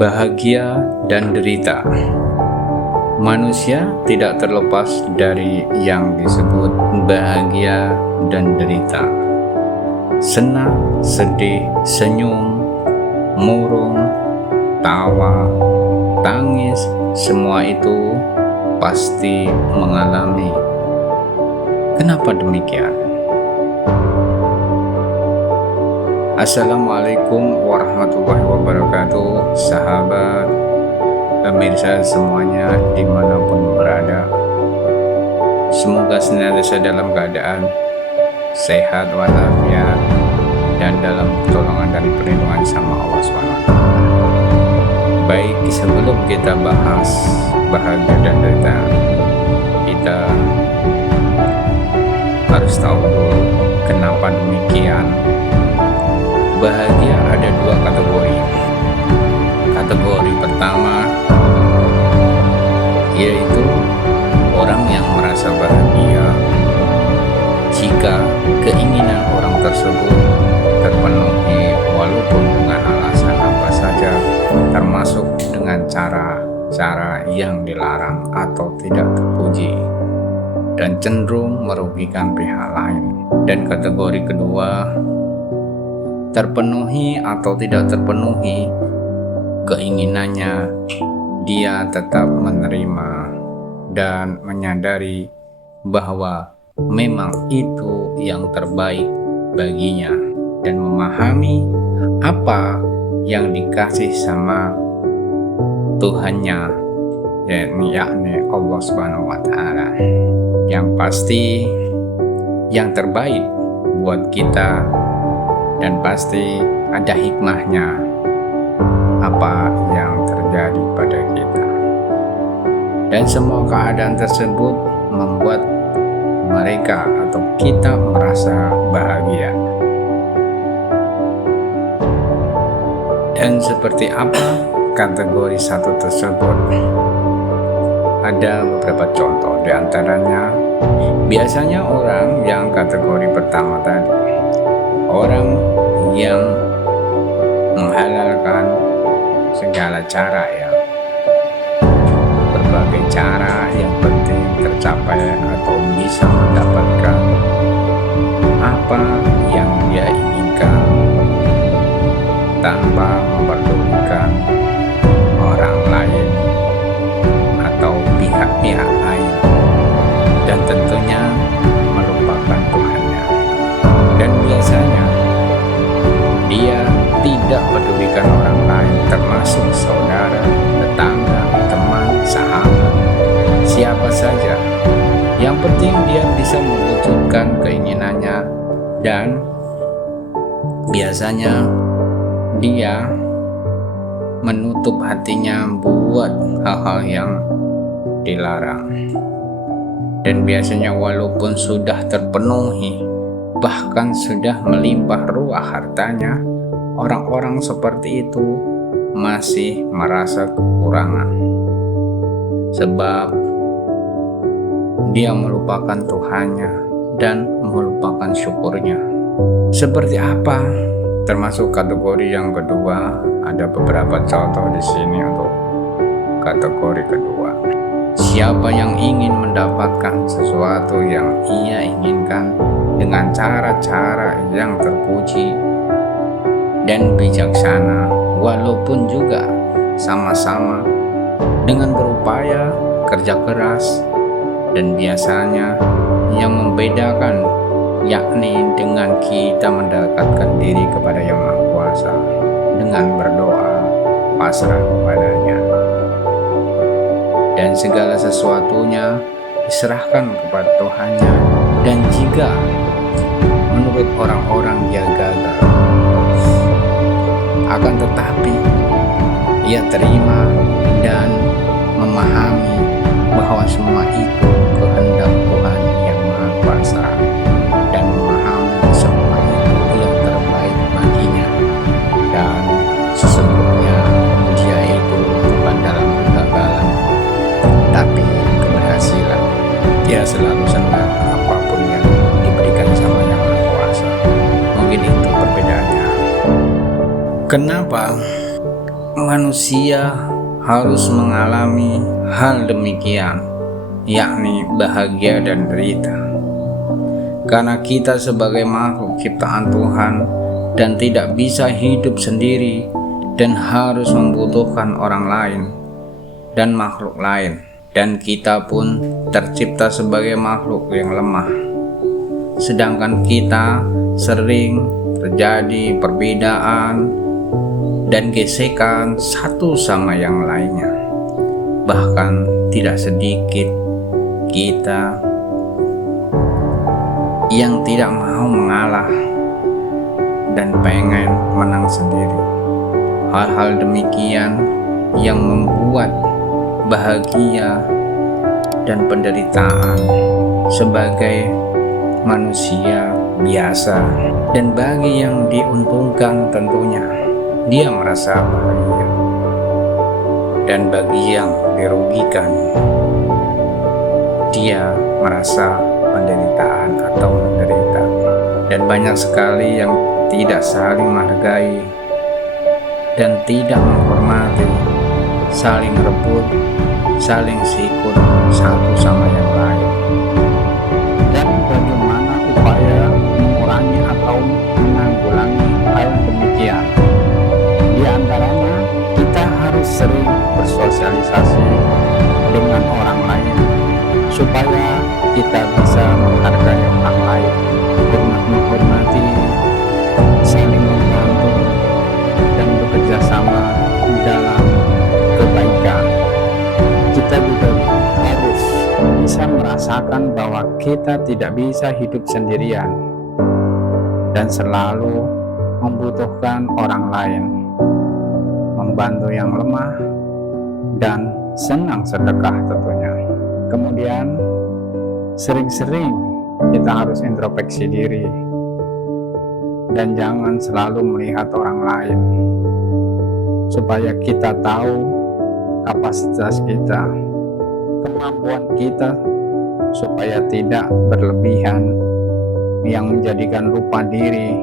Bahagia dan derita. Manusia tidak terlepas dari yang disebut bahagia dan derita. Senang, sedih, senyum, murung, tawa, tangis, semua itu pasti mengalami. Kenapa demikian? Assalamualaikum warahmatullahi wabarakatuh, sahabat, pemirsa semuanya dimanapun berada. Semoga senantiasa dalam keadaan sehat walafiat dan dalam pertolongan dan perlindungan sama Allah SWT. Baik, sebelum kita bahas bahagia dan derita, kita harus tahu dulu kenapa demikian. Bahagia ada dua kategori. Kategori pertama yaitu orang yang merasa bahagia jika keinginan orang tersebut terpenuhi walaupun dengan alasan apa saja, termasuk dengan cara yang dilarang atau tidak terpuji dan cenderung merugikan pihak lain. Dan kategori kedua, terpenuhi atau tidak terpenuhi keinginannya, dia tetap menerima dan menyadari bahwa memang itu yang terbaik baginya dan memahami apa yang dikasih sama Tuhannya, yakni Allah Subhanahu wa Ta'ala. Yang pasti yang terbaik buat kita, dan pasti ada hikmahnya apa yang terjadi pada kita. Dan semua keadaan tersebut membuat mereka atau kita merasa bahagia. Dan seperti apa kategori satu tersebut? Ada beberapa contoh, di antaranya biasanya orang yang kategori pertama tadi, orang yang menghalalkan segala cara, berbagai cara yang penting tercapai atau bisa mendapatkan apa yang dia inginkan tanpa memperdulikan orang lain atau pihak-pihak lain, dan tentunya melupakan Tuhannya. Dan biasanya dia tidak pedulikan orang lain, termasuk saudara, tetangga, teman, sahabat, siapa saja. Yang penting dia bisa mewujudkan keinginannya, dan biasanya dia menutup hatinya buat hal-hal yang dilarang. Dan biasanya walaupun sudah terpenuhi, bahkan sudah melimpah ruah hartanya, orang-orang seperti itu masih merasa kekurangan, sebab dia melupakan Tuhannya dan melupakan syukurnya. Seperti apa? Termasuk kategori yang kedua, ada beberapa contoh di sini untuk kategori kedua. Siapa yang ingin mendapatkan sesuatu yang ia inginkan dengan cara-cara yang terpuji dan bijaksana, walaupun juga sama-sama dengan berupaya kerja keras, dan biasanya yang membedakan yakni dengan kita mendekatkan diri kepada Yang Maha Kuasa dengan berdoa pasrah kepadanya, dan segala sesuatunya diserahkan kepada Tuhannya. Dan jika menurut orang-orang dia gagal, akan tetapi ia terima dan memahami bahwa semua itu kehendak Tuhan Yang Maha Kuasa, dan memahami semua itu yang terbaik baginya. Dan sesungguhnya dia itu bukan dalam kegagalan, tapi keberhasilan. Dia selalu senang apapun yang diberikan sama Yang Maha Kuasa. Mungkin itu perbedaannya. Kenapa manusia harus mengalami hal demikian, yakni bahagia dan derita. Karena kita sebagai makhluk ciptaan Tuhan dan tidak bisa hidup sendiri dan harus membutuhkan orang lain dan makhluk lain. Dan kita pun tercipta sebagai makhluk yang lemah. Sedangkan kita sering terjadi perbedaan dan gesekan satu sama yang lainnya. Bahkan tidak sedikit kita yang tidak mau mengalah dan pengen menang sendiri. Hal-hal demikian yang membuat bahagia dan penderitaan sebagai manusia biasa. Dan bagi yang diuntungkan tentunya dia merasa bahagia, dan bagi yang dirugikan dia merasa penderitaan atau menderita. Dan banyak sekali yang tidak saling menghargai dan tidak menghormati, saling rebut, saling sikut satu sama yang lain. Dan bagaimana upaya mengurangi atau menanggulangi hal demikian? Di antaranya, kita harus sering bersosialisasi dengan orang lain supaya kita bisa menghargai orang lain, menghormati, saling membantu, dan bekerja sama dalam kebaikan. Kita juga harus bisa merasakan bahwa kita tidak bisa hidup sendirian dan selalu membutuhkan orang lain, membantu yang lemah, dan senang sedekah tentunya. Kemudian sering-sering kita harus introspeksi diri dan jangan selalu melihat orang lain, supaya kita tahu kapasitas kita, kemampuan kita, supaya tidak berlebihan yang menjadikan lupa diri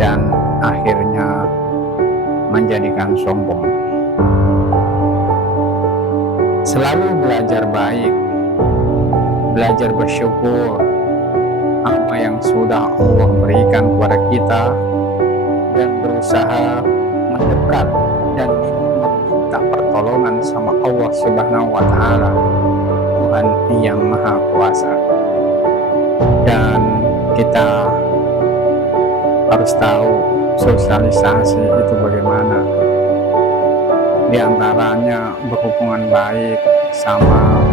dan akhirnya menjadikan sombong. Selalu belajar baik, belajar bersyukur apa yang sudah Allah berikan kepada kita, dan berusaha mendekat dan meminta pertolongan sama Allah Subhanahu wa Ta'ala, Tuhan yang Maha Kuasa. Dan kita harus tahu sosialisasi itu bagaimana. Di antaranya berhubungan baik sama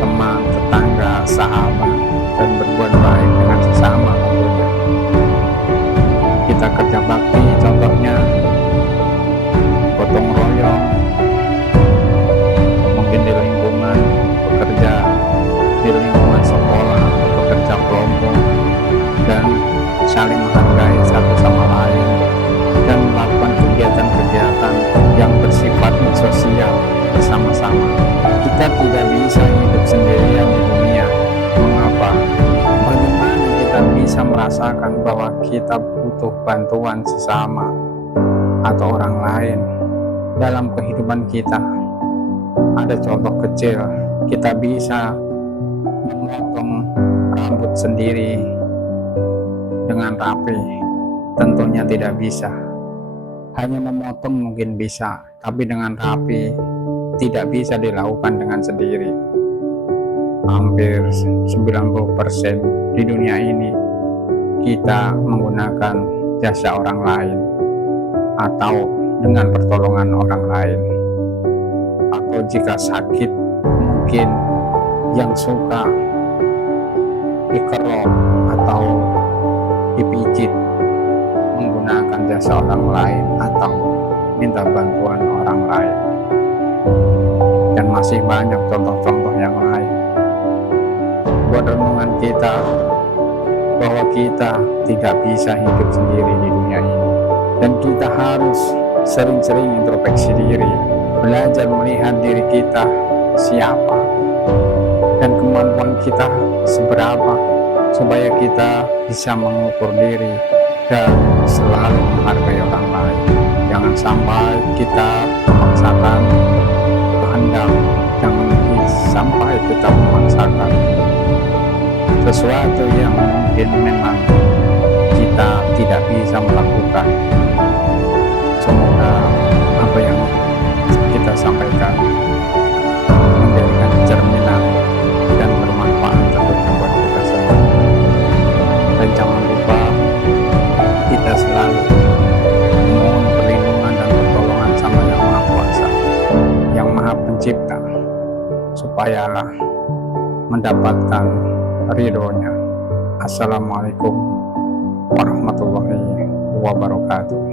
teman, tetangga, sahabat, dan berbuat baik dengan sesama tentunya. Kita kerja bakti contohnya gotong royong, mungkin di lingkungan bekerja, di lingkungan sekolah, bekerja kelompok, dan saling menghargai satu sama lain, dan melakukan kegiatan-kegiatan yang bersifat sosial bersama-sama. Kita tidak bisa hidup sendirian di dunia. Mengapa? Bagaimana kita bisa merasakan bahwa kita butuh bantuan sesama atau orang lain dalam kehidupan kita? Ada contoh kecil, kita bisa memotong rambut sendiri dengan rapi. Tentunya tidak bisa. Hanya memotong mungkin bisa, tapi dengan rapi tidak bisa dilakukan dengan sendiri. Hampir 90% di dunia ini kita menggunakan jasa orang lain atau dengan pertolongan orang lain. Atau jika sakit, mungkin yang suka dikerok atau dipijit menggunakan jasa orang lain atau minta bantuan orang lain. Dan masih banyak contoh-contoh yang lain. Buat renungan kita bahwa kita tidak bisa hidup sendiri di dunia ini, dan kita harus sering-sering introspeksi diri, belajar melihat diri kita siapa dan kemampuan kita seberapa, supaya kita bisa mengukur diri dan selalu menghargai orang lain. Yang Jangan sampai kita memaksakan kehendak, jangan sampai kita memaksakan sesuatu yang mungkin memang kita tidak bisa melakukan. Semoga apa yang kita sampaikan menjadikan cerminan dan bermanfaat tentunya buat kita semua. Dan jangan lupa kita selalu memohon perlindungan dan pertolongan sama Yang Maha Kuasa, Yang Maha Pencipta, supaya mendapatkan ridhonya. Assalamualaikum warahmatullahi wabarakatuh.